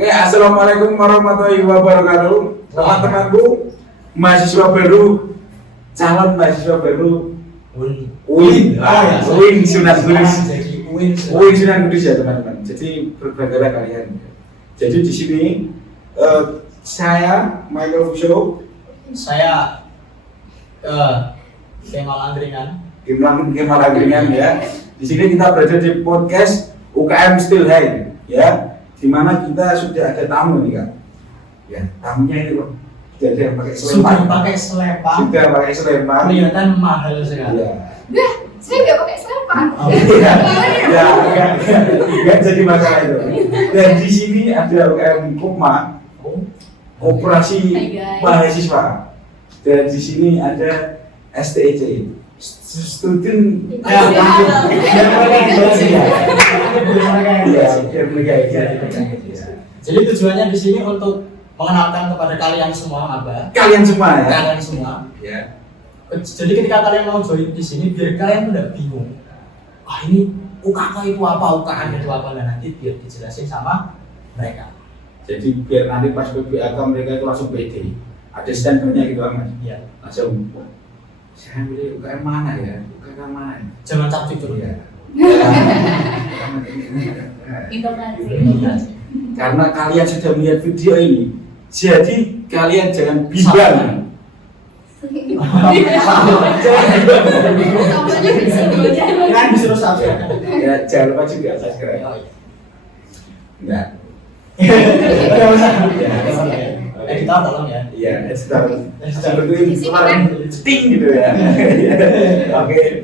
Oke, assalamualaikum warahmatullahi wabarakatuh. Teman-temanku, mahasiswa baru, calon mahasiswa baru, UIN Sunan Kudus. UIN Sunan Kudus ya teman-teman. Jadi berbanggalah kalian. Jadi di sini saya Michael Fusho, saya Kemal Angkringan ya. Di sini kita berada di podcast UKM Still High ya, di mana kita sudah ada tamu nih Kak. Ya, tamunya itu loh. Sudah ada yang pakai selempang. Sudah pakai selempang. Kelihatan mahal sekali. Ya. Nah, saya nggak pakai selempang. Ya, nggak jadi masalah itu. Dan di sini ada UKM Kopma, Koperasi Mahasiswa. Dan di sini ada STEC, Student Jadi tujuannya di sini untuk mengenalkan kepada kalian semua, Kalian semua ya. Kalian semua. Ya. Jadi ketika kalian mau join di sini, biar kalian udah bingung. Wah ini UKK itu apa, UKM itu apa, dan nanti biar dijelasin sama mereka. Jadi biar nanti pas PBAK mereka itu langsung pede. Ada standarnya gitu Mas. Iya. Langsung. Saya pilih UKM mana ya? UKM mana? Ya? Jangan capcuk dulu Ya. Intonasi. Karena kalian sudah melihat video ini, jadi kalian jangan bimbang. Kan disuruh subscribe. Ya jangan lupa juga subscribe. Enggak. Kita tolong ya. Iya, editor. Sebetulnya kemarin sting gitu ya. Oke.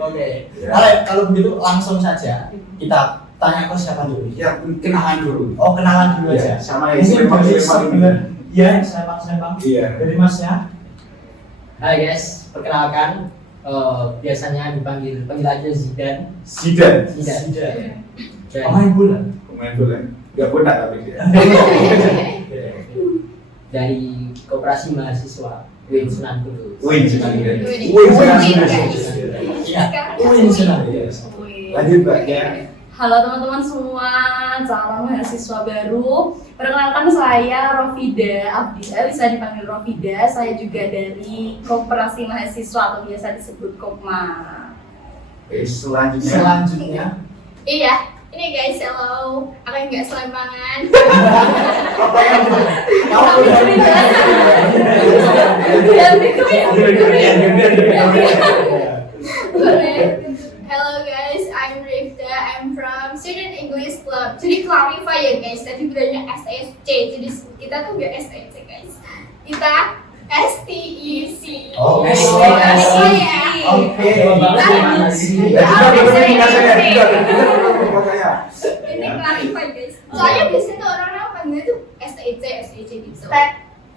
Kalau begitu langsung saja kita tanya ke siapa dulu. Ya kenalan dulu. Oh, kenalan dulu aja. Sama yang selempang. Iya, selempang. Iya. Dari Masnya. Hai guys, perkenalkan, biasanya panggil aja Zidan. Zidan. Pemain bola. Pemain bola. Enggak bola tapi dia. Dari Koperasi Mahasiswa UIN Sunan Kudus. UIN Sunan Kudus. UIN Sunan Kudus. Lanjut Mbak ya. Halo teman-teman semua, calon mahasiswa baru. Perkenalkan saya Rofida Abdisa, bisa dipanggil Rofida. Saya juga dari Koperasi Mahasiswa atau biasa disebut Kopma. Selanjutnya. Iya, ini guys, hello. Aku yang nggak selempangan. Hello guys, I'm Rifda. I'm from Student English Club. Jadi clarify ya guys, tadi bilangnya STC. Jadi kita tuh nggak STC guys. Kita STEC. Oh, Oke. Ini clarify guys. Soalnya biasanya tuh orang-orang panggil tuh STEC gitu.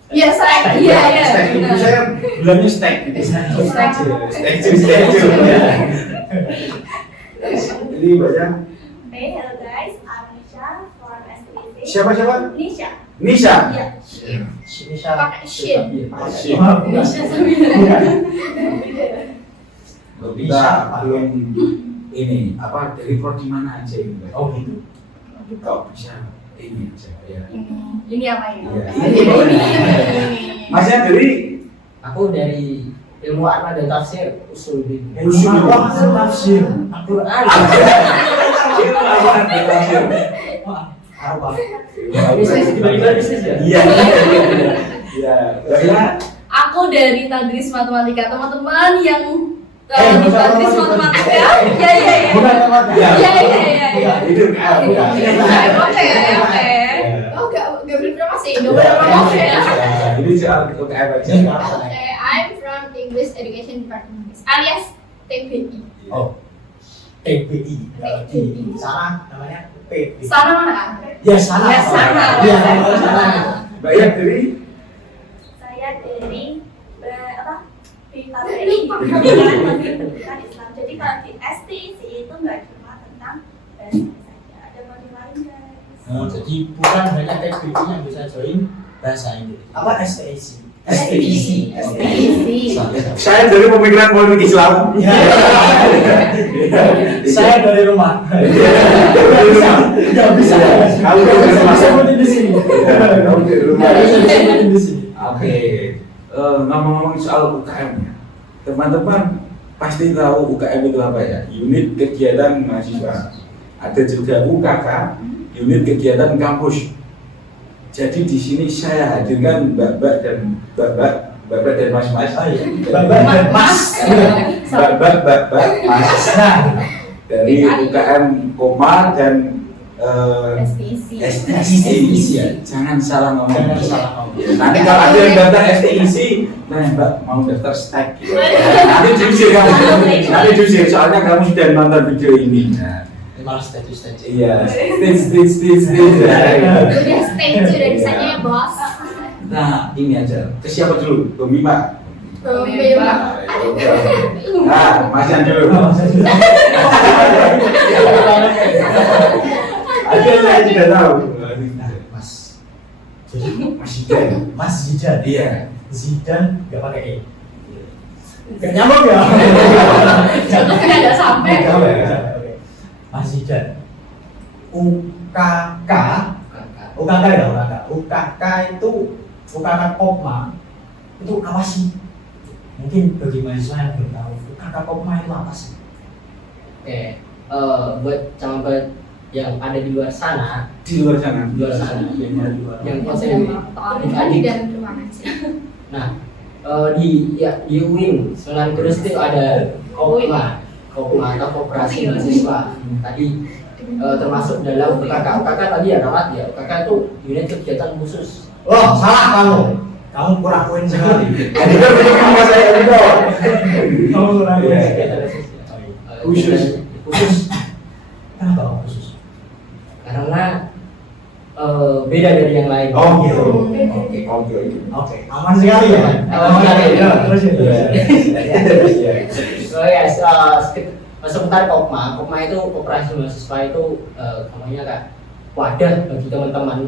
Iya, stack. Iya. Itu saya bilangnya stack gitu. Stack. Jadi banyak. Hey, hello guys. I'm Nisha from STEC. Siapa? Nisha. Nisha. Iya. Nisha. Pakai shin. Nisha. Kita belum ini apa dari prodi mana aja ini? Oh gitu. Kok bisa ini aja ya? Ini apa ini? Iya. Ini. Masnya dari Aku dari Ilmu Arma dan Tafsir Usul Bin. Tafsir. Al-Qur'an. Tiba-tiba bisnis ya? Iya. Iya. Aku dari Tadris Matematika, teman-teman yang di Tadris Matematika. Iya. Bukan matematika. Iya. Itu kan. Oke. Oh, gak berpromosi, gak berpromosi. Ini soal UKM aja. Oke, I'm from English Education Department, alias TBI. Oh. TBI. Salah namanya PB. Sana mana? Ya salah. Ya, sana. Ya, salah. Mbak ya dari Saya dari pendidikan Islam. Jadi kalau di STIC itu nggak cuma tentang bahasa saja, ada modul lain guys. Jadi bukan hanya TBI yang bisa join bahasa Inggris. Apa STIC? STIC. Saya dari pemikiran politik Islam. Saya dari rumah. Nggak bisa. Kalau dari rumah. Saya mau di sini. Kalau dari rumah. Saya mau di sini. Oke, ngomong-ngomong soal UKM ya, teman-teman pasti tahu UKM itu apa ya? Unit kegiatan mahasiswa. Ada juga UKK, unit kegiatan kampus. Jadi di sini saya hadirkan Mbak dan Mas-mas. Oh iya. Bapak dan Mas. Mbak, Mas. Dari UKM Koma dan STIC. STIC ya. Jangan salah ngomong. Jangan salah ngomong. Ya, nanti kalau ada yang daftar STIC, nah Mbak mau daftar stack. Ya. Nanti jujur kamu. Nanti jujur soalnya kamu sudah nonton video ini. Nah, Malah status. iya, stage. Udah stay itu udah bisanya ya bos. Nah, ini aja. Ke siapa dulu? Bung Bima. Bima. Nah, Mas Yan dulu. Ada saya juga tahu. Mas. Jadi Mas Zidan. Mas Zidan. Iya. Zidan nggak pakai E. Nggak nyambung ya? Contohnya nggak sampai. Oke. Mas Zidan. UKK ya UKK. UKK itu UKK Kopma itu apa sih? Mungkin bagi mahasiswa yang belum tahu UKK Kopma itu apa sih? Oke, buat sahabat yang ada di luar sana, Di luar sana. yang konsen Tadi dan terima kasih. nah di UIN Sunan Kudus itu ada Kopma atau Koperasi Mahasiswa. Tadi termasuk dalam UKK. UKK tadi ya nama ya. UKK itu unit kegiatan khusus. Oh, salah kamu. Kamu kurang poin sekali. Jadi kan betul nama saya itu. Kamu kurang poin Iya. sekali. Khusus. Khusus Kenapa khusus? karena beda dari yang lain. Oh gitu. Oke. Oke, aman sekali ya. Aman sekali. Ya, terus ya. Iya. Oh ya, seputar Kopma itu Koperasi Mahasiswa itu namanya kak wadah bagi teman-teman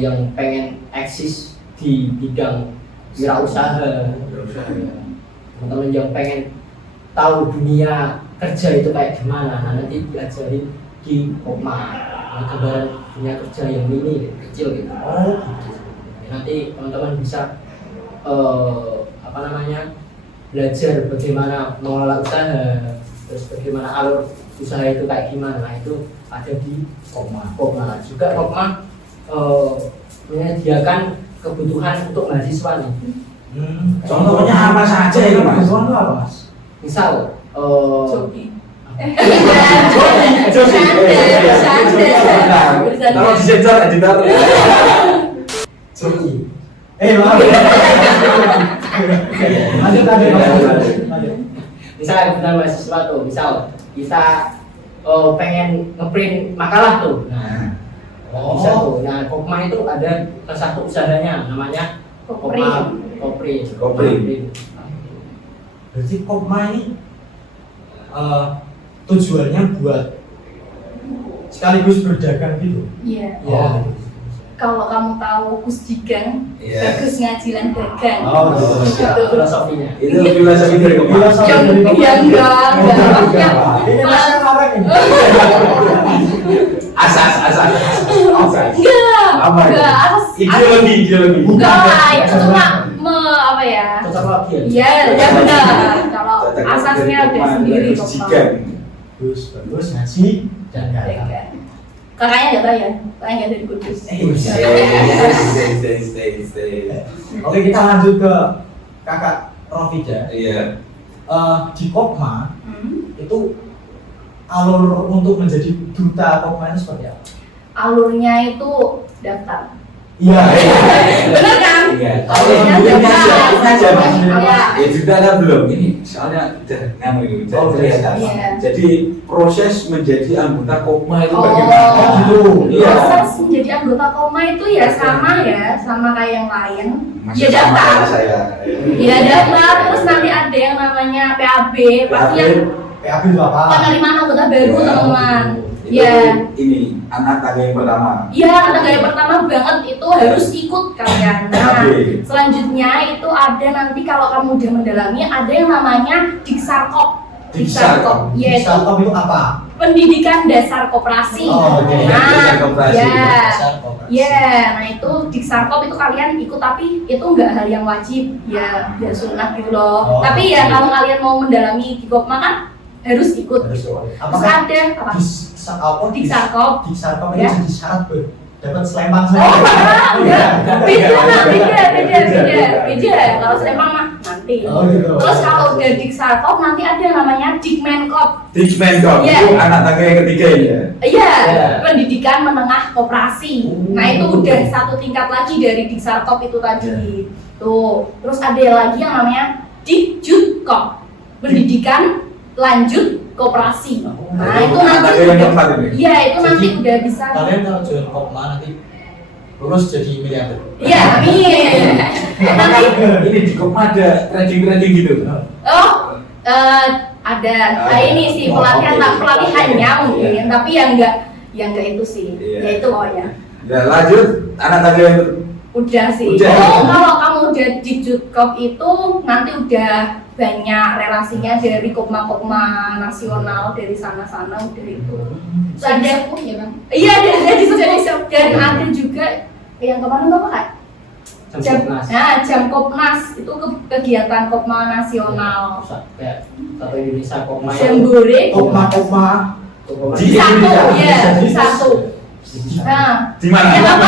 yang pengen eksis di bidang wirausaha, teman-teman yang pengen tahu dunia kerja itu kayak gimana. Nah, nanti diajarin di Kopma gambaran dunia kerja yang mini kecil gitu. Oh, Nanti teman-teman bisa belajar bagaimana mengelola usaha, terus bagaimana alur usaha itu kayak gimana. Nah, itu ada di Kopma. Juga Kopma menyediakan kebutuhan untuk mahasiswa nih. Contohnya apa saja itu Mas? Kebutuhan itu apa Mas? Misal Joki. Kalau disensor editor. Joki. Maaf. Lanjut. Misal kebutuhan mahasiswa tuh, misal kita pengen ngeprint makalah tuh. Nah, bisa tuh. Nah, Kopma itu ada salah satu usahanya namanya Kopri. Berarti Kopma ini tujuannya buat sekaligus berdagang gitu. Iya. Oh. Kalau kamu tahu Gus Jigang, Iya. bagus ngajilan dagang. Oh, gitu. Filosofinya. Itu filosofi dari Kopma. Enggak. Ini masih kemarin ini. Asas. Apa itu? Enggak, Ideologi. Enggak lah, itu cuma apa ya? Cocok lagi ya. Iya, ya benar. Kalau asasnya udah sendiri kok. Bagus ngaji dan dagang. Kakaknya nggak tahu ya, kakaknya nggak dari Kudus. Oke, kita lanjut ke kakak Rofida. Iya. Di Kopma itu alur untuk menjadi duta Kopma itu seperti apa? Alurnya itu daftar. Iya. Benar kan? Iya. Alurnya daftar. Iya. Ya juga kan belum ini soalnya udah nganu Oh, kelihatan. iya. Jadi proses menjadi anggota Kopma itu Oh, bagaimana? gitu. Iya. Proses menjadi anggota Koma itu ya sama kayak yang lain. Masih Ya sama daftar. kayak saya. Ya daftar, terus nanti ada yang namanya PAB, pasti yang PAB itu apa? penerimaan anggota baru teman-teman. Itu Iya. ini anak tangga yang pertama. Iya, anak gaya pertama banget itu harus ikut kalian. Nah, Oke. selanjutnya itu ada nanti kalau kamu udah mendalami ada yang namanya Diksarkop. Diksarkop. Yaitu Diksarkop itu apa? pendidikan dasar koperasi. Oh, oke. Dasar koperasi. Ya. Dasar koperasi. Ya, nah itu Diksarkop itu kalian ikut tapi itu enggak hal yang wajib ya, biar sunat gitu loh. Oh, Tapi ya oke. kalau kalian mau mendalami di Kopma kan harus ikut. Harus Gitu. ikut. Terus Apakah ada apa? Diksarkop. Diksarkop itu Ya. jadi syarat dapat selempang Oh, saya. enggak. Beda. Kalau Sleman mah nanti. Oh, gitu. Terus kalau udah Diksarkop nanti ada yang namanya Dikmenkop. Dikmenkop Iya. itu anak tangga yang ketiga ini ya. Iya, Ya. pendidikan menengah koperasi. Nah itu udah satu tingkat lagi dari Diksarkop itu tadi. Tuh, terus ada lagi yang namanya Dikjutkop, pendidikan lanjut koperasi. Nah itu anak nanti tangga yang udah, keempat ini. iya itu nanti Jadi, udah bisa. Kalian kalau jual kopma nanti lulus jadi miliarder. Iya, amin. Nanti, Ini di Kopma ada trading gitu. oh, ada ini sih Oh, pelatihan, oke. pelatihannya mungkin, Iya. tapi yang enggak itu sih, Iya. ya itu pokoknya. Ya lanjut anak tangga yang Udah sih. Udah. Oh, kalau kamu udah di Jutkop itu nanti udah banyak relasinya dari kopma-kopma nasional dari sana-sana udah itu. Terus ada ya bang. iya ada di dan ada juga yang kemarin tuh apa Kak? Jam Kopnas. Nah, jam Kopnas itu kegiatan kopma nasional. Kayak satu Indonesia Kopma. Jambore Kopma di satu ya, di satu. Nah, di mana? Ya, apa?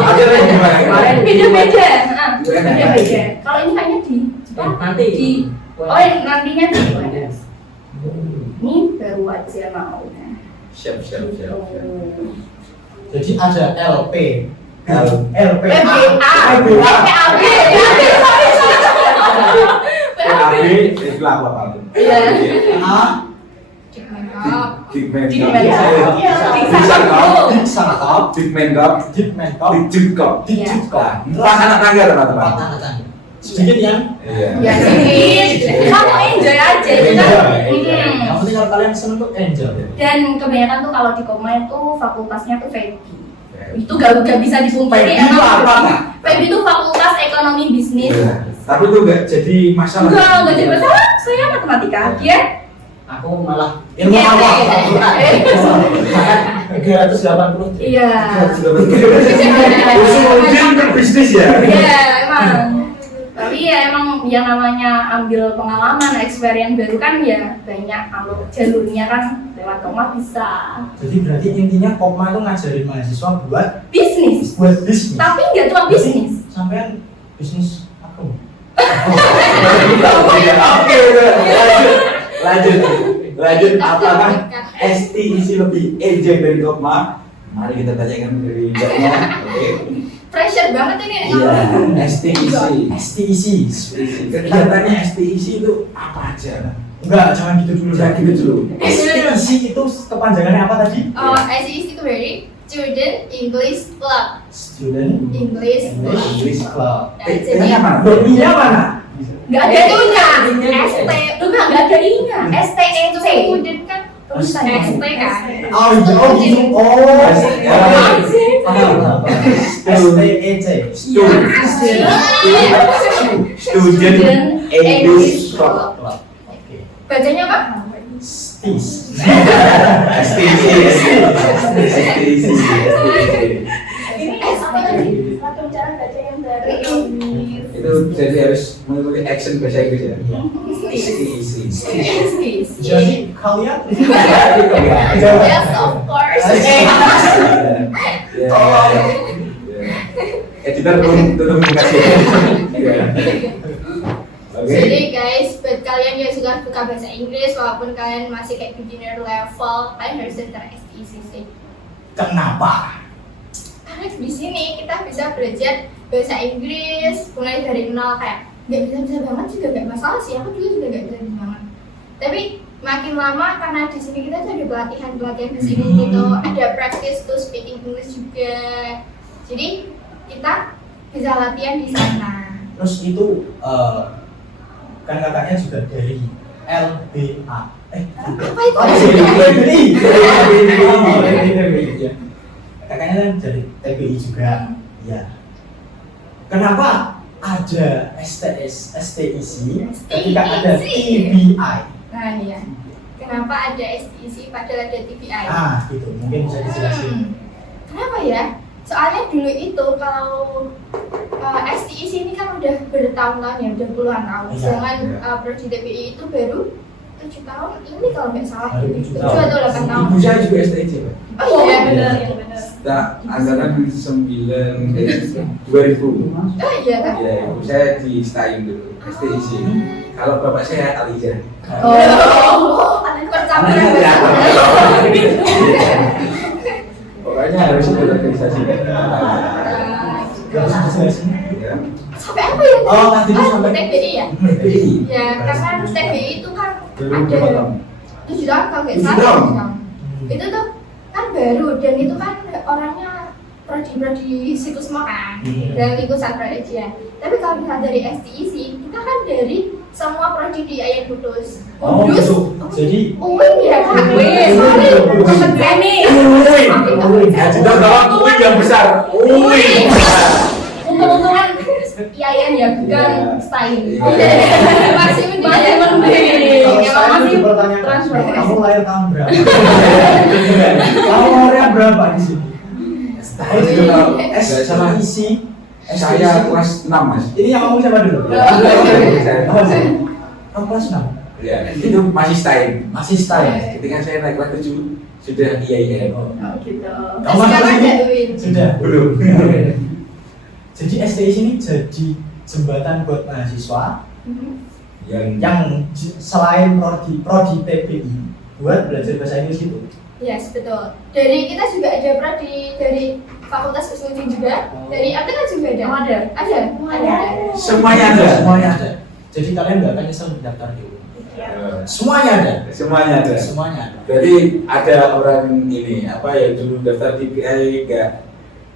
Akhirnya di mana? Kemarin beda-beda. Nah, Enak. beda-beda. Kalau ini kayaknya di nanti di oh ya, nantinya di mana? Ini baru aja mau. Siap. Jadi ada LP, L. LP, PBA, PAB, PAB itu apa Pak? Iya. Dikmenkop. Diksarkop, Dikmenkop. Dikmenkop, Dikjutkop. Dikjutkop. Empat anak tangga teman-teman. Empat anak tangga. Sedikit yang Iya. Ya sedikit, kamu enjoy aja itu kan. Enjoy. yang penting kalau kalian seneng tuh enjoy. Dan kebanyakan tuh kalau di Koma itu fakultasnya tuh FEB. Itu gak bisa dipungkiri FEB itu apa, Kak? FEB itu Fakultas Ekonomi Bisnis. Iya. Tapi itu enggak jadi masalah. Enggak jadi masalah. Saya matematika, dia Aku malah Ilmu Iya, apa? iya. 380. iya. Usul ke bisnis ya. Iya, emang. Tapi ya emang yang namanya ambil pengalaman, experience baru kan ya banyak kalau jalurnya kan lewat Koma bisa. Jadi berarti intinya Kopma itu ngajarin mahasiswa Bisnis. buat bisnis. Tapi nggak cuma bisnis. Sampean bisnis apa? Oke, lanjut. Apakah STIC lebih enjoy dari Kopma? Mari kita tanyakan dari Mbaknya. Oke. Pressure banget ini. Iya, STIC. STIC. Kegiatannya STIC itu apa aja? Enggak, jangan gitu dulu. Jangan gitu dulu. STIC itu kepanjangannya apa tadi? SEC itu dari Student English Club. Student English Club. English Club. T-nya mana? Iya mana? Nggak ada i-nya. ST, tuh nggak ada i-nya. STEC. Student kan Tulisannya ST kan. Oh, iya, oh gitu. Oh. Apaan sih? STEC. Student English Club. Oke. Bacanya apa? STIC. STIC. Ini apa tadi? Satu cara baca yang dari Itu jadi harus mengikuti action bahasa Inggris ya. STIC. Jadi kalian Yes, of course. Editor tutup kasih. Oke. Jadi guys, buat kalian yang suka bahasa Inggris, walaupun kalian masih kayak beginner level, kalian harus tentang STIC sih. kenapa? Karena di sini kita bisa belajar bahasa Inggris mulai dari nol, kayak nggak bisa banget juga nggak masalah sih, aku juga nggak bisa banget. Tapi makin lama karena di sini kita tuh ada pelatihan di sini gitu, ada practice to speaking English juga. Jadi kita bisa latihan di sana. Terus itu kan kakaknya juga dari LBA. Apa itu? Oh, TBI. TBI. Kakaknya kan dari TBI juga. Ya. Kenapa ada STIC ketika ada TBI? Nah iya. Kenapa ada STIC padahal ada TBI? Gitu. Mungkin bisa dijelasin. Kenapa ya? Soalnya dulu itu kalau STIC ini kan udah bertahun-tahun ya, udah puluhan tahun. Iya, Sedangkan iya. prodi TBI itu baru 7 tahun. Ini kalau nggak salah, Baru 7 7 tahun. atau 8 tahun. Ibu saya juga STIC, Pak. Oh iya, benar, ya benar. Nah, angkatan 2000. Oh iya kan? Ya, ibu saya di STAIN dulu, STIC. Kalau bapak saya Aliza. Oh, percampuran Ya. bahasa. Pokoknya harus ikut organisasi. Gak usah dijelasin. Ya. Sampai apa ya? Oh, tadi itu sampai TBI ya? TBI. Ya, karena TBI itu kan Dulu ada berapa tahun? 7 tahun kalau nggak 7 salah. tahun? 7 tahun. Itu tuh kan baru dan itu kan orangnya prodi-prodi situ semua kan dan ikut sastraja. Tapi kalau misalnya dari STIC kita kan dari semua prodi di Yayan Kudus. Oh, Kudus, gitu. Jadi UIN ya kan? Sorry, bukan Grammy. Uwin. Ya, sudah bawa Uwin yang besar. Uwin. Untung-untungan Yayan ya, bukan Iya. Stein. Iya. Masih mending. Masih mending. kalau Ya, saya masih itu pertanyaan transfer. kamu lahir tahun berapa? Kamu lahirnya berapa di sini? STIC. Saya kelas 6, Mas. Ini yang ngomong siapa dulu? Ya. Oh, saya. Kamu kelas 6? Ya, itu masih STAIN. Masih style. Ketika saya naik kelas 7 sudah IAIN. Oh. Oh gitu. Kamu masuk Sekarang sini? ada UIN. Sudah. Belum. Jadi STIC ini jadi jembatan buat mahasiswa yang selain prodi TBI buat belajar bahasa Inggris itu. Yes, betul. Dari kita juga ada prodi dari Fakultas Psikologi juga. Dari Atenas juga ada. Oh, ada? Ada. Ada. Semuanya ada. Semuanya ada. Jadi kalian nggak akan nyesel mendaftar di UI. Semuanya ada. Semuanya ada. Semuanya ada. Berarti ada orang ini apa ya dulu daftar TPI enggak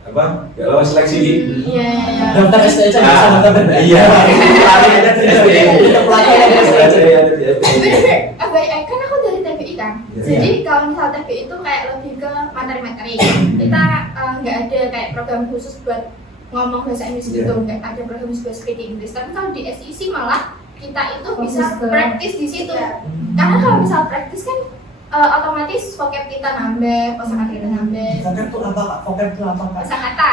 apa? Enggak lolos seleksi. Iya. Daftar STIC aja bisa daftar TBI. Iya. Pelatihan ada di STI. Pelatihan ada di STI. Ada di STI. Kan aku dari TPI kan. Iya. Jadi kalau misal TPI itu kayak lebih ke materi-materi. Kita nggak ada kayak program khusus buat ngomong bahasa Inggris gitu, Iya. nggak ada program khusus buat speaking English. Tapi kalau di SEC malah kita itu Fokus bisa ke- praktis di situ. Karena kalau misal praktis kan otomatis vocab kita nambah, kosakata kita nambah, Vocab itu apa Pak? Vocab itu apa Pak? kosakata.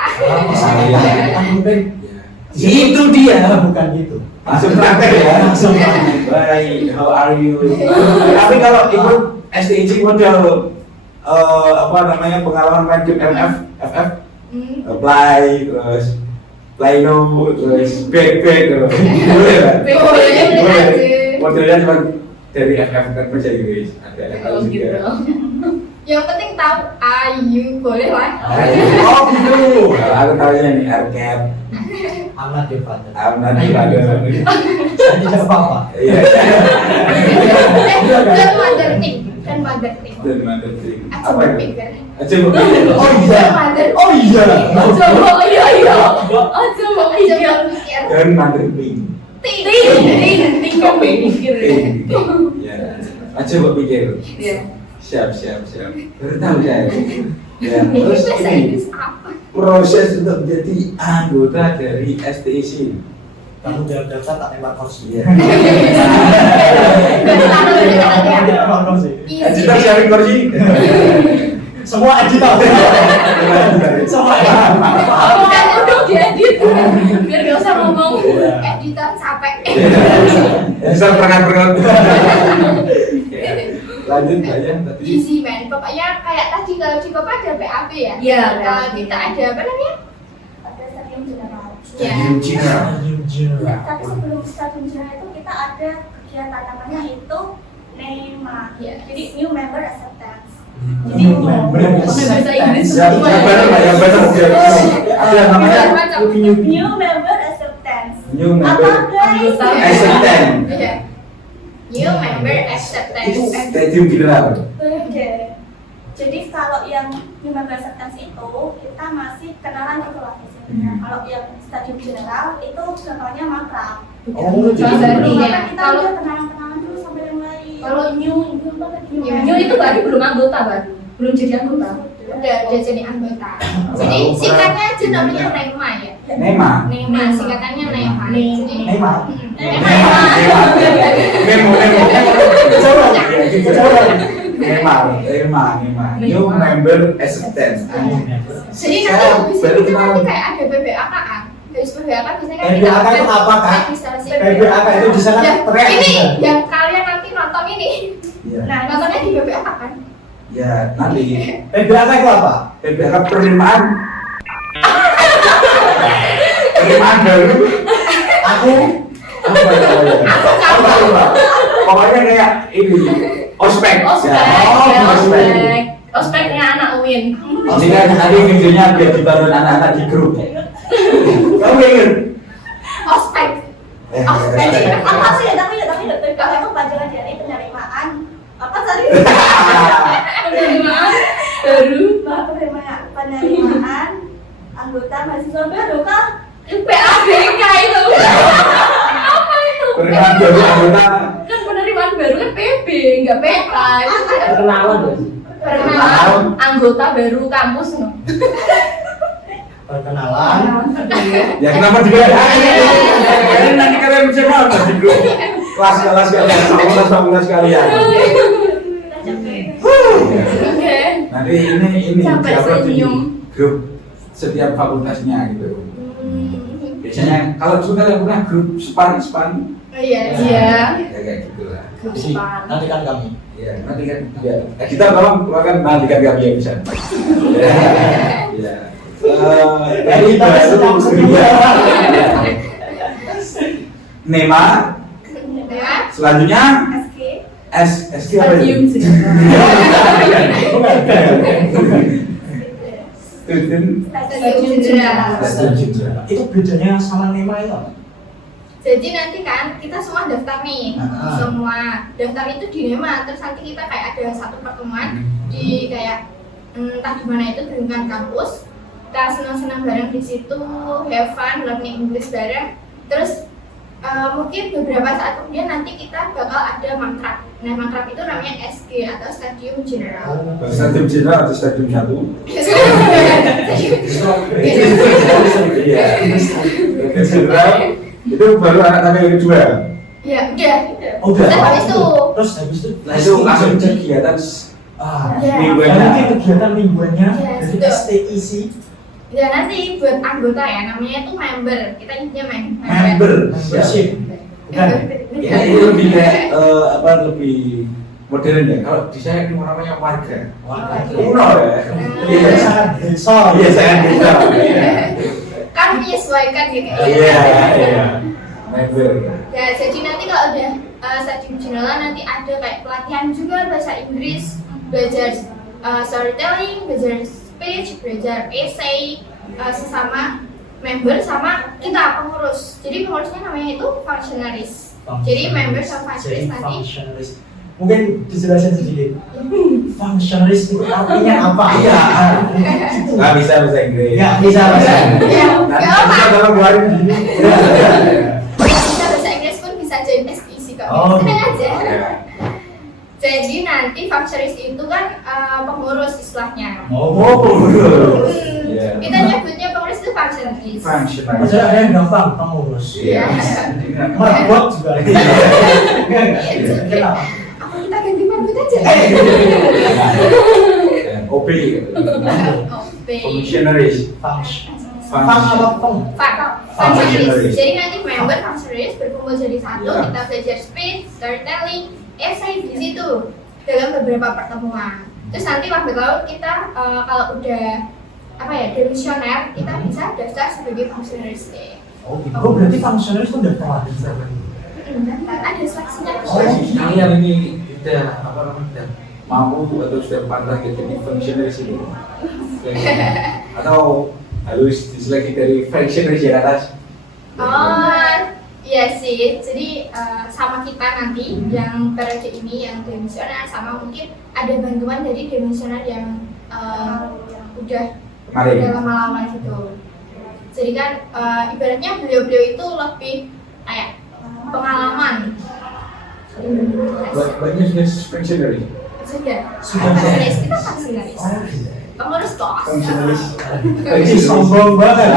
Itu dia. Bukan gitu. Langsung praktek ya. Langsung praktek. Bye, how are you? Tapi kalau ikut STIC model apa namanya pengalaman main game FF, apply terus Play-Doh terus back terus. Boleh nggak? Boleh aja. Modelnya cuma dari FF kan bahasa Inggris. Ada tahu Oh gitu. juga. Yang penting tahu ayu boleh lah. Oh gitu. Kalau aku tahunya nih arcade, Amat ya Pak. aman ada. Saya tidak apa-apa. Iya. Dan motherting, dan motherting. Dan mantep. Aku Apa itu? berpikir. Aja berpikir. Oh iya. Oh iya. Coba, iya. Oh coba Coba pikir. pikir. Dan mantep. Ting kamu pikir. Ya. Aja berpikir. Iya. Siap. Baru tahu saya. Ya, terus Bahasa ini Inggris apa? proses untuk menjadi anggota dari STIC. Kamu jangan daftar tak tembak kursi. Iya. Tembak kursi. Kita sharing kursi. Semua editor. Semua editor. Kan udah diedit. Biar gak usah ngomong. Editor capek. Bisa perangan. Lanjut aja tadi. Easy man. Pokoknya kayak tadi kalau di Kopa ada PAP ya. Iya, Kalau PAP. kita ada apa namanya? Ada stadium general. Ya. Cina. Ya, tapi sebelum stadium general itu kita ada kegiatan namanya itu NEMA. Ya. Jadi new member acceptance. Jadi bahasa Inggris. Yang benar Pak, yang benar. Ada namanya New member acceptance. new Apa member guys? acceptance. Iya. New member acceptance. Itu stadium general. Oke. Jadi kalau yang new member acceptance itu kita masih kenalan gitu lah biasanya. Kalau yang stadium general itu contohnya makrab. Oh, jadi Jadi baru ya. kita Kalau udah kenalan-kenalan dulu sampai yang lain. Kalau new itu baru belum anggota baru, belum jadi anggota. Udah jadi anggota. Jadi singkatnya aja namanya NEMA ya. Nema. NEMA singkatannya NEMA. Jadi Nema. Nemo. Nema. New member acceptance. Jadi nanti bisa kita nanti kayak ada BBAK-an. Dari BBAK biasanya kan BBAK itu apa, Kak? registrasi. BBAK itu di sana Ya, keren. ini yang kalian nanti nonton ini. Ya. Nah, nontonnya di BBAK kan? Ya, nanti BBAK itu apa? PPK penerimaan baru. Aku Pokoknya kayak ini ospek. Ospek, Ya, ospek. ospeknya anak UIN. Jadi kan nanti videonya biar ditonton anak-anak di grup. Kamu ingat? Ospek. Apa sih? Tapi BPK itu pelajaran dari penerimaan apa tadi? Penerimaan baru. Penerimaan anggota mahasiswa baru kan? PABK itu. Apa itu? Penerimaan baru anggota. Kan penerimaan baru kan PB, enggak PK. Itu kan Perkenalan loh. perkenalan anggota baru kampus no. perkenalan. Ya kenapa juga? Jadi nanti kalian bisa nonton di grup. Kelas kalian, fakultas kalian. Oke. Nanti ini Sampai diupload di senyum. grup setiap fakultasnya gitu. Biasanya kalau sudah kalian punya grup span. Iya. Iya. Ya kayak gitulah. Grup Jadi span. nanti kan kami. Ya, nanti kan ya. Kita tolong keluarkan nantikan kami ya bisa. Ya. Tadi Kita sedang setia. Nema. Ya. Selanjutnya SK SK apa Stadium itu? sih. Student Stadium jenderal. Itu bedanya sama Nema itu apa? Jadi nanti kan kita semua daftar nih, Ah. semua daftar itu di NEMA. Terus nanti kita kayak ada satu pertemuan di kayak entah di mana itu di lingkungan kampus. Kita senang-senang bareng di situ, have fun, learning English bareng. Terus mungkin beberapa saat kemudian nanti kita bakal ada mangkrab. Nah mangkrab itu namanya SG atau Stadium General. Stadium Jenderal atau Stadium 1? Iya. Stadium Jenderal itu baru anak-anak yang kedua. Ya udah. Oh, udah. Terus habis itu Terus habis itu. Nah itu langsung kegiatan Ya. mingguannya. Nanti kegiatan mingguannya Ya, dari sudah. STIC ya nanti buat anggota ya namanya itu member. Kita nyebutnya Member. membership. Bukan. Ya ini lebih kayak lebih modern ya. Kalau di saya ini namanya warga. Wah, Kuno ya. Iya, sangat desa. Iya saya bisa. Kan menyesuaikan gitu. Iya. Member. Ya jadi nanti kalau udah Stadium General nanti ada kayak pelatihan juga bahasa Inggris, belajar storytelling, belajar speech, belajar essay sesama member sama kita pengurus. Jadi pengurusnya namanya itu functionaries. Jadi member sama functionaries Jadi nanti. functionaries. Mungkin dijelasin sedikit. Functionaries itu artinya apa? Iya. Itu. Nggak bisa bahasa Inggris. Nggak bisa bahasa Inggris. Ya, Nanti nggak apa. kita tolong keluarin. Bisa bahasa Inggris pun bisa join SPC kok. Oh, Tenang gitu. aja. Jadi nanti functionaries itu kan pengurus istilahnya. Oh, Iya. Kita nyebutnya pengurus itu functionaries. Functional. Maksudnya ada yang gampang pengurus. Iya. Merebut juga. Kenapa? Apa kita ganti marbot aja? OP. Oke. Functionaries. Function. Fang apa peng? Functionaries. Jadi nanti member functionaries berkumpul jadi satu, Iya. kita belajar speech, storytelling, essay di situ dalam beberapa pertemuan. Terus nanti lambat laun kita kalau udah demisioner, kita bisa daftar sebagai functionaries deh. Oh, gitu. Oh, berarti functionaries itu udah telat. Daftar ada seleksinya. Oh, Kalian ini udah udah mampu atau sudah pantas jadi functionaries ini? Atau harus diseleksi dari functionaries yang atas? Oh, iya sih. Jadi sama kita nanti yang periode ini yang demisioner sama mungkin ada bantuan dari demisioner yang udah lama-lama gitu. Jadi kan ibaratnya beliau-beliau itu lebih kayak pengalaman. Banyak sudah fungsionaris. Sudah. Sudah. Fungsionalis, kita fungsionalis. Oh, Pengurus kos. fungsionalis. Ini sombong banget.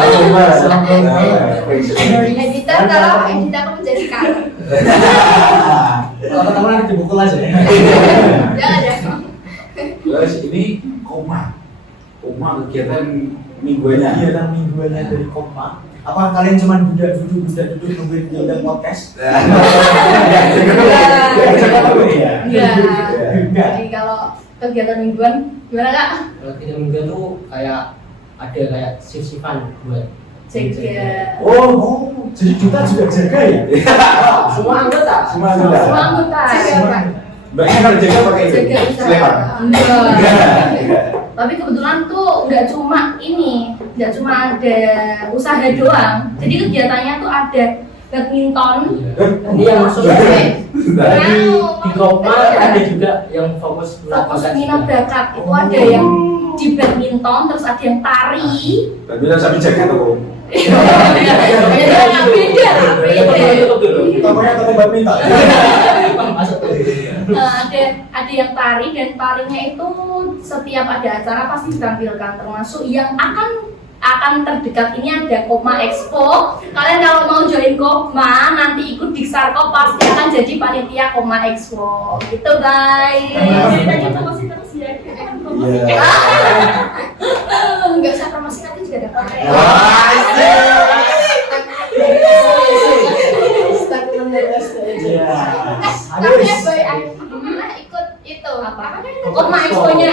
Sombong banget. Editor kalau editor aku menjadi karir. Kalau teman nanti dipukul aja. Jangan ya. Terus ini koma kegiatan mingguannya. Kegiatan mingguannya dari Kopma. Apa kalian cuma duduk nungguin diundang podcast? Enggak. Jadi kalau kegiatan mingguan gimana Kak? Kalau kita minggu tuh kayak ada kayak shift-shiftan buat Jaga. Oh, jadi kita juga jaga ya? semua anggota. Semua anggota. Semua anggota. Jaga. Mbaknya kalau jaga pakai itu. Jaga usaha. Selepan. Enggak. Tapi kebetulan tuh nggak cuma ada usaha doang. Jadi kegiatannya tuh ada badminton. Ini yang masuk di Kopma ada juga yang fokus Fokus minat bakat itu ada yang di badminton, terus ada yang tari. Badminton sambil jaga tuh. Beda. Pokoknya toko badminton. masuk Ada yang tari, dan tarinya itu setiap ada acara pasti ditampilkan, termasuk yang akan terdekat ini ada Kopma Expo. Kalian kalau mau join Kopma nanti ikut Diksarko pasti akan jadi panitia Kopma Expo gitu guys. Ceritanya promosi terus ya. Enggak usah promosi nanti juga dapat. Tapi ya boy, aku pernah ikut itu apa namanya? Kopma Expo-nya.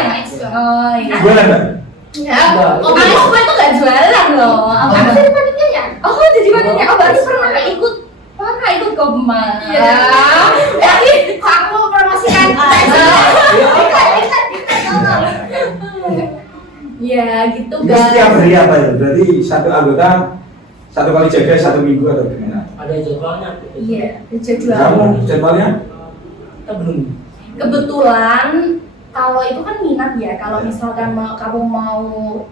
Oh iya. Jualan Mbak? Ya, Kopma Expo itu nggak jualan loh. Aku Apa? jadi panitia ya. Oh, jadi panitia. Oh, berarti pernah ikut Kopma. Iya. Jadi aku promosikan. Ya, gitu Itu guys. setiap hari apa ya? Berarti satu anggota satu kali jaga 1 minggu atau gimana? ada jadwalnya. Iya, jadwal. Kamu jadwalnya? Kita belum. Kebetulan kalau itu kan minat ya. Kalau misalkan kamu mau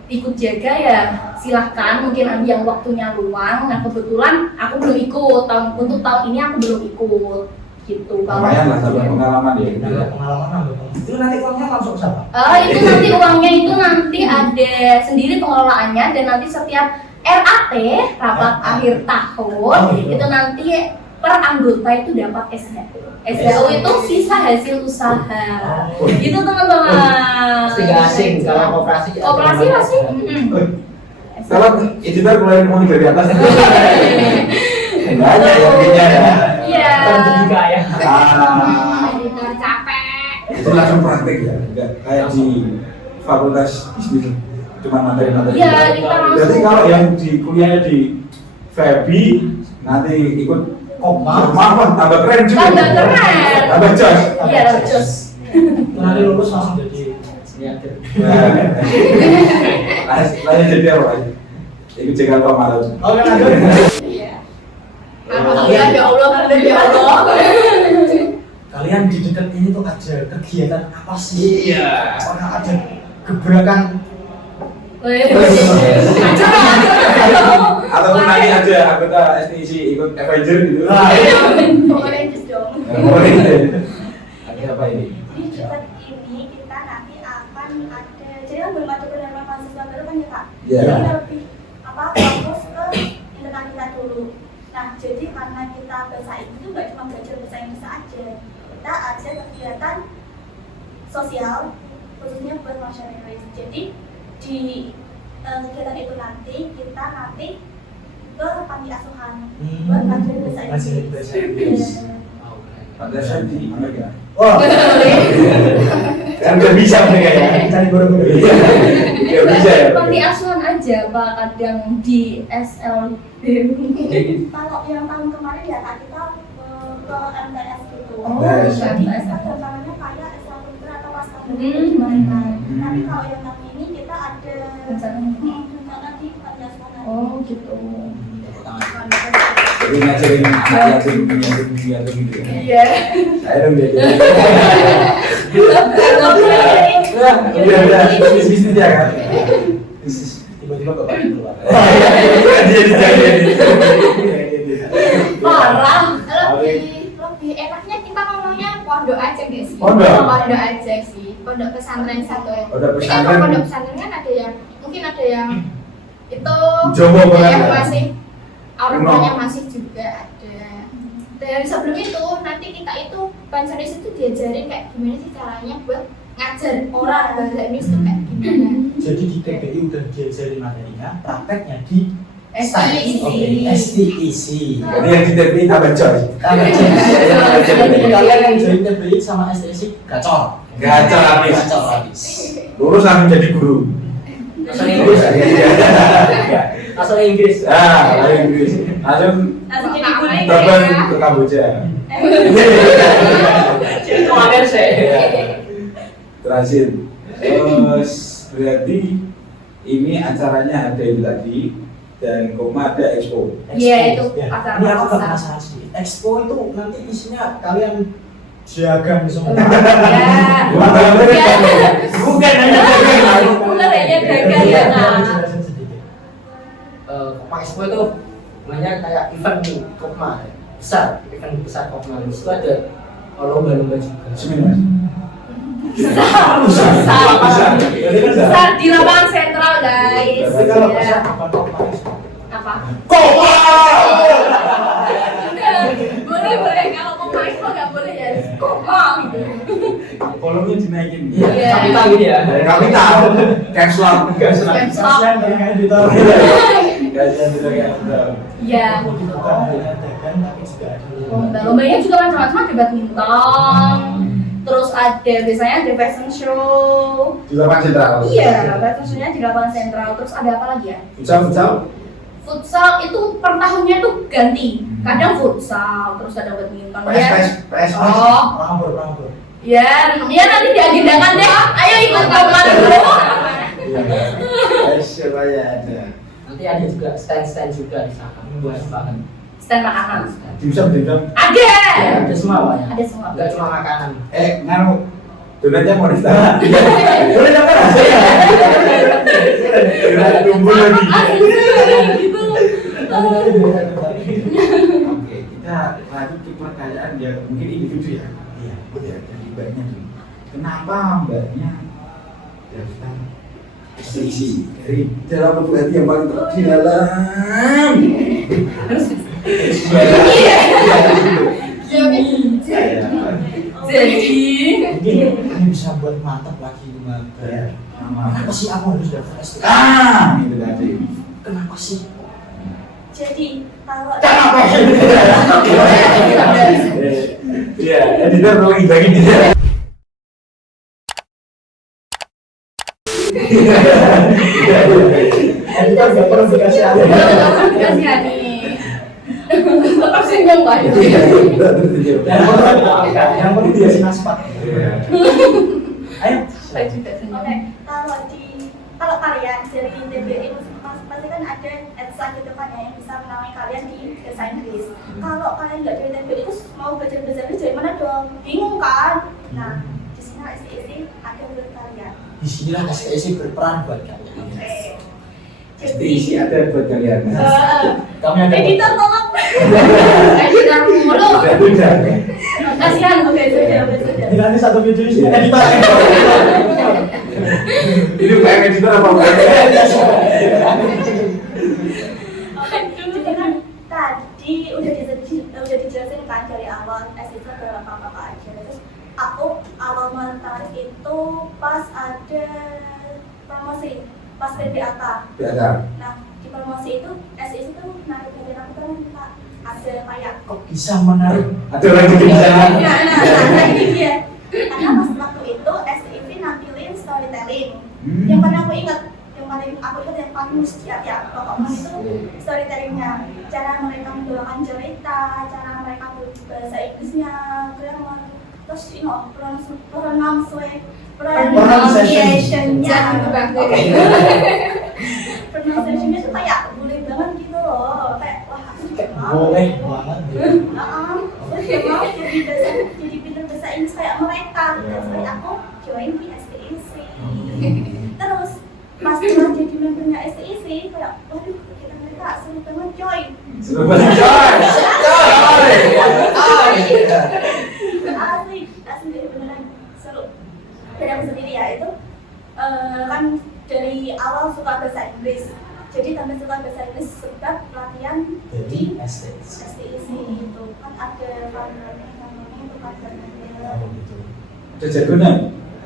ikut jaga ya silahkan. Mungkin ada yang waktunya luang. Nah kebetulan aku belum ikut. Untuk tahun ini aku belum ikut. Gitu. Lumayan lah, tambah pengalaman ya. Ada pengalaman apa? Itu nanti uangnya langsung siapa? Itu nanti uangnya itu nanti ada sendiri pengelolaannya, dan nanti setiap RAT rapat akhir tahun itu nanti per anggota itu dapat SHU. SHU itu sisa hasil usaha. Gitu teman-teman. Pasti nggak asing kalau koperasi. Koperasi pasti. Kalau editor mulai ngomong dari atas. Banyak ya punya ya. Iya. Jadi kaya. Editor capek. Itu langsung praktek ya, enggak kayak di fakultas bisnis cuma materi-materi. Iya, kita langsung. Jadi kalau yang di kuliahnya di Febi nanti ikut Kopma. Wah, tambah keren juga. Tambah keren. Tambah jos. Iya, jos. Nanti lulus langsung jadi Seniater. Lain jadi apa? Ikut jaga apa malam? Oh, yang ada. Alhamdulillah ya Allah, ya Allah. Kalian di dekat ini tuh ada kegiatan apa sih? Iya. Apakah ada gebrakan? Ataupun nanti ada anggota STIC ikut Avenger gitu. Pokoknya just dong. Ada apa ini? Di dekat ini kita nanti akan ada, jadi kan belum ada penerimaan mahasiswa baru kan ya Kak? Iya. Jadi kita lebih fokus ke internal kita dulu. Nah jadi karena kita bahasa Inggris itu nggak cuma belajar bahasa Inggris aja, kita ada kegiatan sosial khususnya buat masyarakat. Jadi di kegiatan itu nanti kita ke panti asuhan buat ngajarin bahasa Ngajarin Inggris. bahasa Inggris. Iya. Pada saya di Amerika. Wah, Kan nggak bisa mereka ya. cari guru-guru. Nggak bisa ya. Panti asuhan aja Pak, kadang di SLB. Kalau yang tahun kemarin ya Kak, kita ke MTS gitu. Oh, Jadi MTS. kita gambarannya kayak Esa Putra atau Waskita Hmm. gimana. Hmm. Tapi kalau yang tahun ini kita ada Rencana. rencana di panti asuhan. Oh gitu. Jadi ngajarin anak yatim gitu ya. Iya. Saya dong jadi. Iya, bisnis ya kan. Bisnis. Tiba-tiba bapak keluar. Dia Parah. Lebih enaknya kita ngomong pondok aja nggak sih? Pondok? Pondok aja sih, pondok pesantren satu. Pondok Tapi kan pesantren. kalau pondok pesantren kan ada yang mungkin ada yang itu Jawa banget yang ya? masih orang Kuno. tuanya masih juga ada. Dan sebelum itu nanti kita itu Bansaris itu diajarin kayak gimana sih caranya buat ngajar orang bahasa Inggris itu kayak gimana. Jadi di TPI udah diajarin materinya, prakteknya di STIC. Oke, STIC. Jadi yang di TPI tambah coy. Jadi kalian yang join TPI sama STIC gacor. Gacor habis. Gacor habis. Lurus langsung jadi guru. Asal Inggris. Asal Inggris. Ah, Inggris. Langsung Langsung jadi kuning terbang ya. ke Kamboja. Jadi kemarin saya. Terakhir. Terus berarti ini acaranya ada itu tadi dan koma ada expo. Iya, itu Ya. acara Ini aku besar. penasaran sih. Expo itu nanti isinya kalian jaga semua. Ya. Bukan hanya dagang. Bukan hanya dagang ya, Kak. Jelasin sedikit. Kopma Expo itu namanya kayak event Kopma besar, event besar Kopma. Di situ ada lomba-lomba juga. Sini Mas. Besar. Besar di lapangan sentral, guys. Tapi kalau Ya. besar bukan Kopma Expo. Apa? Koma. Boleh, boleh. Kalau mau main kok nggak boleh ya. Koma gitu. Volumenya dinaikin. Iya. Kapital gitu ya. Kami tahu. Caps lock. Caps lock. Kasihan dengan editor. Kasihan tidak kayak Iya. Bukan hanya dagang tapi juga ada Lombanya juga macam-macam, ada badminton. Terus ada biasanya ada fashion show. di lapangan sentral. Iya, fashion show-nya di lapangan sentral. Terus ada apa lagi ya? Futsal. Futsal itu per tahunnya tuh ganti. Kadang futsal, terus ada badminton. PS. Oh, rambut. ya nanti diagendakan deh. Ayo ikut kapan dulu. PS ya ada. Nanti ada juga stand juga di sana. Luas banget. Stand makanan. Dimsum. Ada. Ya, ada semua banyak. Ada semua. Enggak cuma makanan. Nganu. Donatnya mau ditaruh. Boleh dapat saya. Tunggu lagi. Gitu. Oke, kita lanjut ke pertanyaan yang mungkin individu ya. Iya, ya. Jadi mbaknya dulu. Kenapa mbaknya daftar STIC dari dalam lubuk hati yang paling terdalam? Jadi Mungkin ini bisa buat mantap lagi Ya, Kenapa sih aku harus daftar STIC? itu tadi. Kenapa sih? Jadi kalau Iya, editor tolong ibangin dia. Editor nggak perlu dikasih ada. kasihani. Tetap singgung Pak. Yang perlu dikasih naspat. Ayo. Saya juga senyum. oke, kalau kalian dari TBI pasti kan ada ETSA gitu kan ya yang bisa menemani kalian di bahasa Inggris. Kalau kalian nggak dari TBI terus mau belajar bahasa Inggris dari mana dong? Bingung kan? Nah, di sini STIC ada buat kalian. Di sinilah STIC berperan buat kalian. Oke. STIC ada buat kalian. Kami ada. Editor tolong. Editor mulu. Sudah. Kasihan. Oke, sudah. Ini nanti satu video ini editor. Ini Pak editor apa Pak? Oke, jadi kan tadi udah dijelasin kan dari awal STIC berapa apa aja. Terus aku awal tertarik itu pas ada promosi pas PBAK. Biasa. Nah, di promosi itu SIC itu menarik dari aku kan Kak. Ada kayak Kok bisa menarik? Ada lagi di sana. nah ini dia. Karena pas waktu itu SIC nampilin storytelling. Yang paling aku ingat yang paling mustiat ya pokoknya itu storytellingnya, cara mereka membawakan cerita, cara mereka berbahasa Inggrisnya, grammar, terus pronunciation-nya. Oke. Pronunciation-nya tuh kayak boleh banget gitu loh, kayak wah aku juga mau. Boleh banget. Mau jadi pintar bahasa Inggris kayak mereka. Terus aku join di STIC. Terus pas setelah jadi membernya STIC kayak waduh kita mereka seru banget join. Seru banget coy. Asik. suka bahasa Inggris. Jadi tambah suka bahasa Inggris sebab pelatihan Jadi di STC. STIC itu kan ada namanya itu kan Oh gitu. Ada jagoan.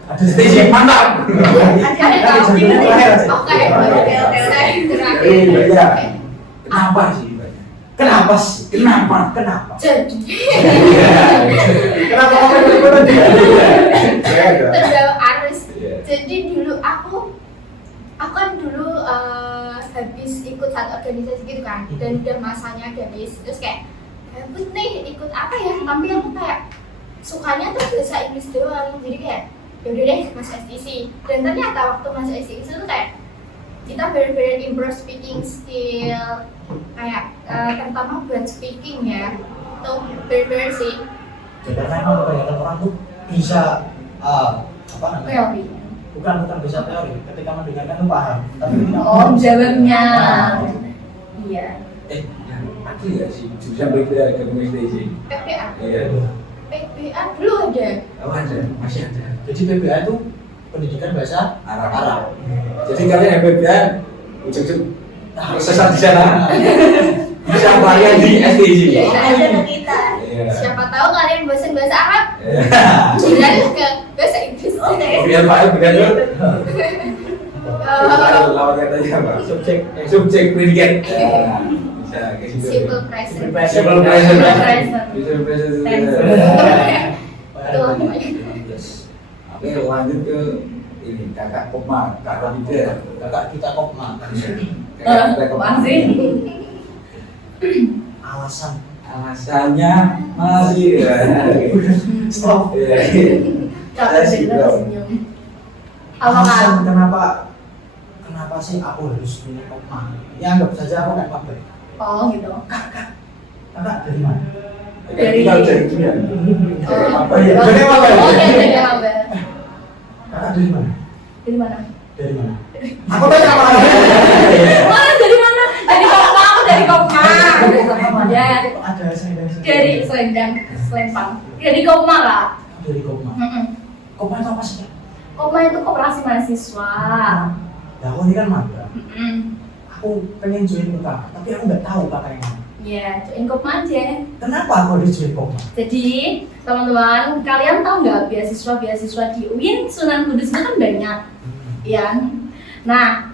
Ada Stay mantap. Ada tahu Oke, oke oke. saya terakhir. Iya. Kenapa sih? Kenapa sih? Kenapa? Kenapa? Jadi Kenapa kamu berikutnya dia? terbawa arus. Iya. Jadi dulu aku kan dulu habis ikut satu organisasi gitu kan, dan udah masanya udah habis, terus kayak gabut nih ikut apa ya, tapi aku kayak sukanya tuh bahasa Inggris doang, jadi kayak ya udah deh masuk STC. Dan ternyata waktu masuk STC tuh kayak kita benar-benar improve speaking skill, kayak terutama buat speaking ya, tuh benar-benar sih. Jadi karena emang kebanyakan orang tuh bisa apa namanya? Teori. Bukan bisa teori. Ketika mendengarkan tuh paham. Tapi tidak Oh, jawabnya. Nah, Iya. Ada nggak sih jurusan PPA ke STC? PPA, Iya. PPA dulu ada. Oh ada, masih ada. Jadi PBA itu pendidikan bahasa Arab. Arab. Jadi kalian yang PPA ujung-ujung sesat di sana. Bisa varian di STC. ada ke kita. Iya. Siapa tahu kalian bosan bahasa Arab, Iya. beralih ke bahasa Inggris. Biar Pak bukan tuh. Eh, Lawan katanya apa? Subjek Subjek predikat. Ya, bisa ke situ. Simple present. Simple present. Present. Simple present. Tense. Betul, namanya. Oke, lanjut ke ini kakak Kopma, Kak Rafida. kakak kita Kopma. Kakak kita Kopma. Masih. Alasan Alasannya masih ya. stop. Iya. Capek Saya sih, bener bro. senyum. Alasan Apa? kenapa sih aku harus punya Kopma? Ya anggap saja aku kayak pabrik. Oh gitu. Kakak dari mana? Kita dari dunia. Oh. Apa ya? Dari apa? Oh, dari apa? Kakak dari mana? Dari mana? Dari mana? Aku tanya apa? Oh, dari mana? Dari Kopma, aku dari Kopma. Ya. Ada saya Dari Selendang, Selempang. Dari Kopma, Kak. dari Kopma. Mm-mm. Kopma itu apa sih? Kopma itu koperasi mahasiswa. Ya aku ini kan magang. Mm-mm. Aku pengen join UKK, tapi aku nggak tahu UKK yang mana. Ya, join Kopma aja. Kenapa aku harus join Kopma? Jadi, teman-teman, kalian tahu nggak beasiswa-beasiswa di UIN Sunan Kudus itu kan banyak, ya. Nah,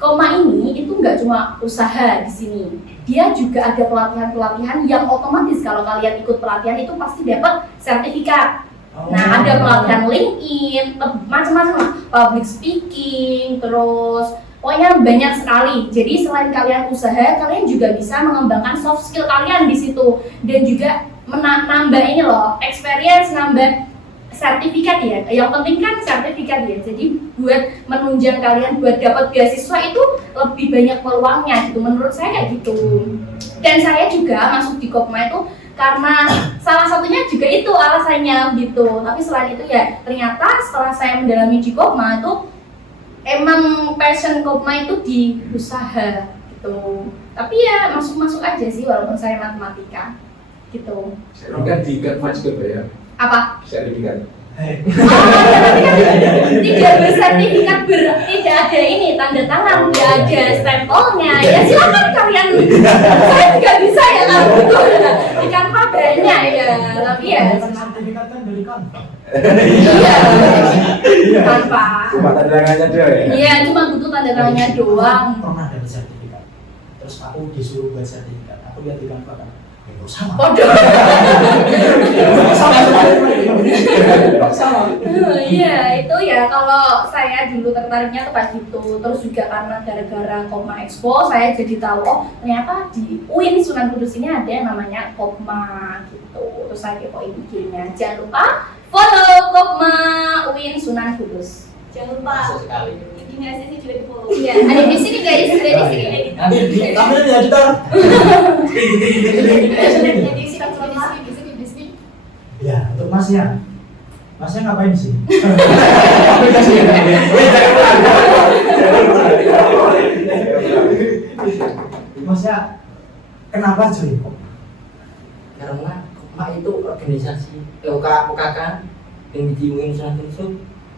Kopma ini itu nggak cuma usaha di sini. Dia juga ada pelatihan-pelatihan yang otomatis kalau kalian ikut pelatihan itu pasti dapat sertifikat. Nah, ada pelatihan LinkedIn, macam-macam lah, public speaking, terus pokoknya banyak sekali. Jadi selain kalian usaha, kalian juga bisa mengembangkan soft skill kalian di situ dan juga menambah ini loh, experience, nambah sertifikat ya. Yang penting kan sertifikat ya. Jadi buat menunjang kalian buat dapat beasiswa itu lebih banyak peluangnya gitu. Menurut saya kayak gitu. Dan saya juga masuk di Kopma itu karena salah satunya juga itu alasannya gitu. Tapi selain itu ya ternyata setelah saya mendalami di Kopma itu emang passion Kopma itu di usaha gitu. Tapi ya masuk-masuk aja sih walaupun saya matematika gitu. Sertifikat di Katma juga ya. Apa? Sertifikat. Tidak bersertifikat tidak ada ini tanda tangan, tidak ada stempelnya. Ya silakan kalian. Saya juga bisa ya kalau butuh ikan banyak ya. Tapi ya sertifikat kan dari Canva. iya tanpa. Cuma tanda tangannya doang ya. Iya cuma butuh tanda tangannya doang. Aku pernah dapat sertifikat. Terus aku disuruh buat sertifikat. Aku lihat di Canva kan. Ya, sama. Waduh. Sama. Iya itu ya kalau saya dulu tertariknya tuh kayak gitu. Terus juga karena gara-gara Kopma Expo saya jadi tahu oh ternyata di UIN Sunan Kudus ini ada yang namanya Kopma gitu. Terus saya kepoin IG-nya. Jangan lupa follow Kopma UIN Sunan Kudus. Jangan lupa Masuk sekali. IG-nya sini juga di follow. Iya, ada di sini guys, ada di sini. Nanti ditampilin ya editor. Di sini, di sini, di sini. Ya, untuk Masnya. Masnya ngapain di sini? Masnya kenapa join Kopma? Karena Kopma itu organisasi UKK yang diumumin Sunan Kudus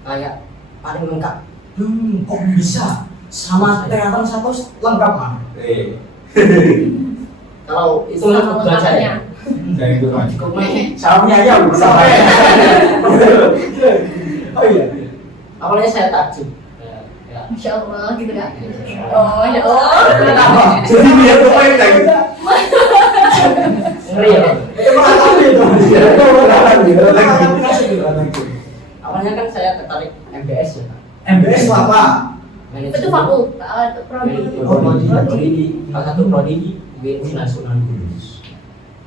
kayak paling lengkap. Kok bisa sama teater satu lengkap mah. Kalau itu kebutuhan saya. Dan itu kan. Di Kokma ini Salamnya aja bisa. Oh iya. awalnya saya takjub. Ya. Masya Allah gitu kan. Oh ya Allah. Kenapa? Jadi dia tuh main lagi. Ngeri ya. Itu malah kami itu. Awalnya kan saya tertarik MBS ya. Pak. MBS itu apa? Itu fakultas prodi. Prodi salah satu prodi di BNI Nasional Kudus.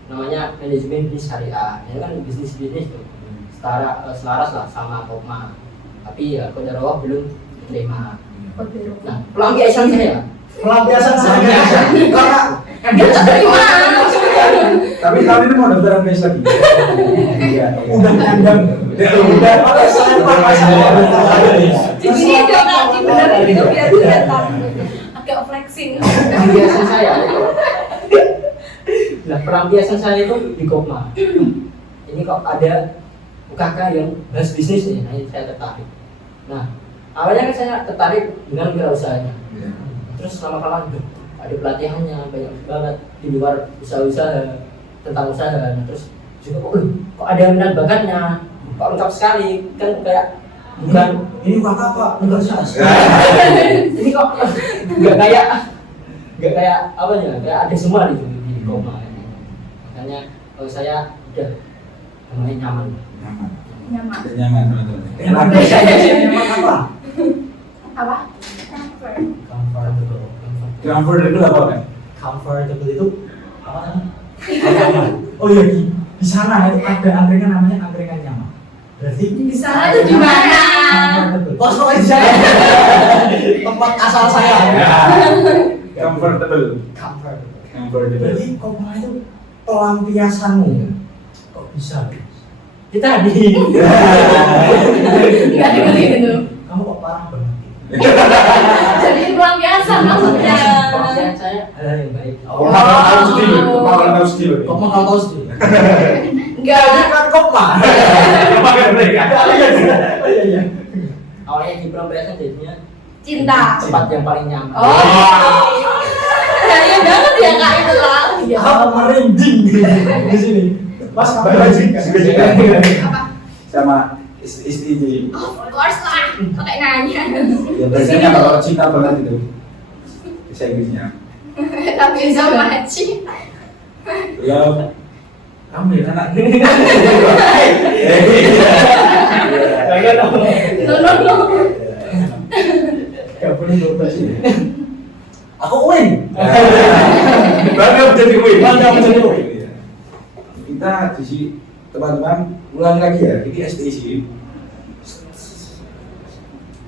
Namanya manajemen bisnis syariah. Ini kan bisnis tuh. Selaras lah sama Kokma. Tapi ya Qadarullah belum diterima. Nah, pelampiasan saya. Pelampiasan saya. Karena MBS Tapi tahun ini mau daftar MBS lagi. udah nyandang. Udah pakai saya. Di sini ada kaki benar itu biar kelihatan agak flexing. Pelampiasan saya. Nah, pelampiasan saya itu di Kokma. Ini kok ada UKK yang bahas bisnis nih, nah ini saya tertarik. Nah, awalnya kan saya tertarik dengan wirausahanya. Terus lama-kelamaan ada pelatihannya banyak banget di luar usaha-usaha tentang usaha. Nah, terus juga kok ada minat bakatnya, kok lengkap sekali kan kayak bukan Ini UKK apa? Enggak jelas. ini kok nggak kayak apa ya, kayak ada semua di Kokma ini. Makanya kalau saya udah lumayan nyaman. Nyaman. Nyaman teman-teman. Emang apa? Apa? Comfortable. Comfort itu apa kan? Comfortable itu apa namanya? Oh iya di sana itu ada angkringan namanya angkringan nyaman. Berarti Di sana itu di mana? Pos di sana. Tempat asal saya. Comfortable. Comfortable. Berarti Kokma itu pelampiasanmu. Kok bisa? Kita di Enggak dengerin itu. Kamu kok parah banget? Jadi pelampiasan maksudnya. Pekerjaan saya adalah yang baik. Oh, kalau tahu sendiri, kalau tahu sendiri. Kokma kalau tahu sendiri. Enggak. Kan Kokma. Pakai mereka. Oh iya. Awalnya di pelampiasan jadinya Cinta. tempat yang paling nyaman. Oh. Kayaknya banget ya Kak itu lah. Ya. Aku merinding di sini. Mas Sama istri. Of course lah, pakai nanya. Ya biasanya kalau cinta banget itu bahasa Inggrisnya. Tapi sama Haji. Ya kamu ya anak. No. Gak boleh berubah sih. Aku win. Bangga menjadi win. Bangga menjadi win. Kita di teman-teman ulang lagi ya. Ini STC.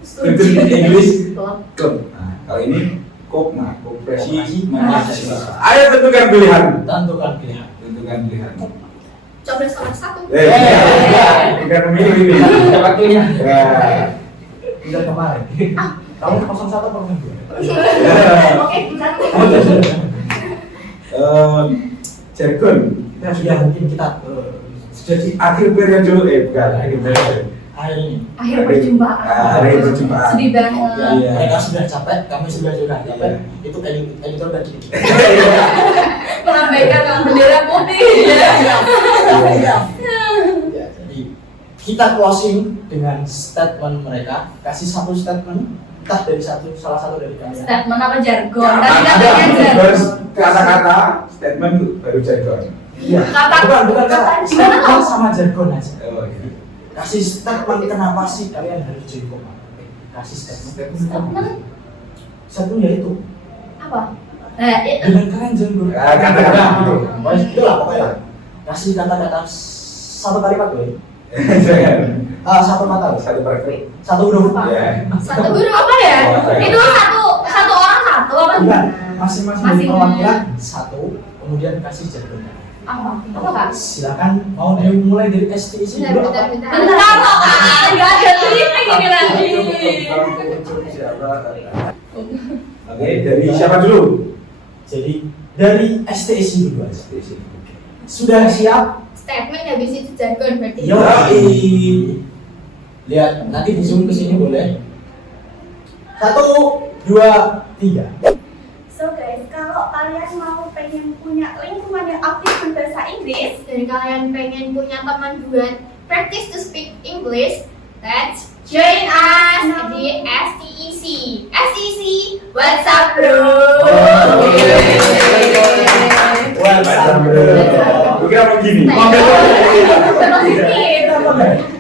Student English Club. Nah, kali ini Kokma, Koperasi Mahasiswa. Ayo tentukan pilihan. Tentukan pilihan. Tentukan pilihan. Coblos nomor 1. Bukan memilih ini. Waktunya. Ya. Udah kemarin. Kamu 01 atau 02? Oke, bukan. Jargon. Kita Ya sudah mungkin kita sudah di akhir periode bukan akhir periode. hari ini Akhir perjumpaan. Akhir perjumpaan. Sedih banget. Iya. mereka sudah capek, kami sudah juga capek. Iya. Itu editor dan dikit. Melambaikan bendera putih. Jadi kita closing dengan statement mereka. Kasih satu statement, entah dari salah satu dari kalian. Statement apa jargon? Tadi katanya jargon. Terus kata-kata statement baru jargon. Iya. Kata- bukan kata- statement sama jargon aja. Oh, iya. Kasih statement kenapa sih kalian harus jadi Kokma. Kasih statement. Statement Satu ya itu. apa? Nah, itu. Dengan kalian jargon. Kata-kata gitu. Itu lah pokoknya. Kasih kata-kata satu kalimat gue. Jangan. Satu kata. Satu paragraf. Satu huruf. Ya. Satu guru. Apa ya? Oh, Itu satu orang satu apa Enggak, gimana? masing-masing Masing- perwakilan satu, kemudian kasih jargonnya. Apa? Apa Kak? Silakan mau dimulai dari STC dulu apa? Bentar. Bentar kok Kak, nggak ada briefing ini nanti. Oke, dari siapa dulu? Jadi dari STC dulu aja. Sudah siap? Statement habis itu jargon berarti. Yoi. Lihat, nanti di zoom ke sini boleh. 1, 2, 3. So guys, kalau kalian mau pengen punya lingkungan yang aktif berbahasa Inggris Dan kalian pengen punya teman buat practice to speak English, let's join us di STEC. STEC, what's up bro? WhatsApp bro. Bukan begini.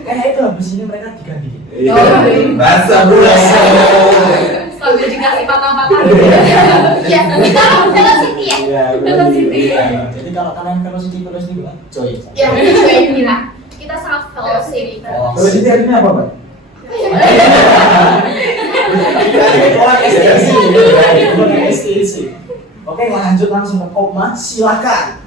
Kayak itu habis ini mereka diganti. Bahasa bro. Sambil dikasih patah-patah. Ya, kita velocity ya. Iya, Velocity. Jadi kalau kalian velocity gimana? Join. Ya, join lah. Kita sangat velocity. Terus ini artinya apa, Pak? Oke, lanjut langsung ke Kopma, silakan.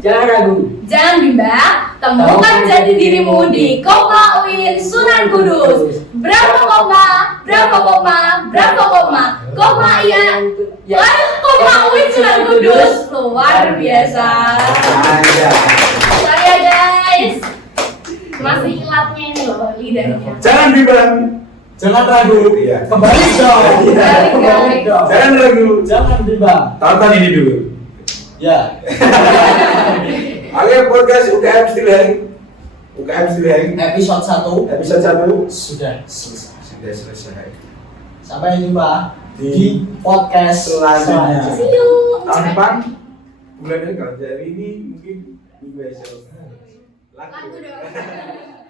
Jangan ragu. Jangan bimbang, temukan jati dirimu di Kopma UIN Sunan Kudus. Berapa Kopma? Berapa Kopma? Berapa Kopma? Kopma Kopma UIN Sunan Kudus luar biasa. Saya guys, masih ilatnya ini loh lidahnya. Jangan bimbang. Jangan ragu. Iya. Kembali dong. Kembali. dong. Jangan ragu. Jangan bimbang. Tonton ini dulu. Ya. Oke, podcast UKM Stileng. UKM Stileng. Episode 1 Episode 1 sudah selesai. sudah selesai. Sampai jumpa Di di podcast selanjutnya. See you. Tahun depan bulannya kalau dari ini mungkin minggu esok. Lagu dong.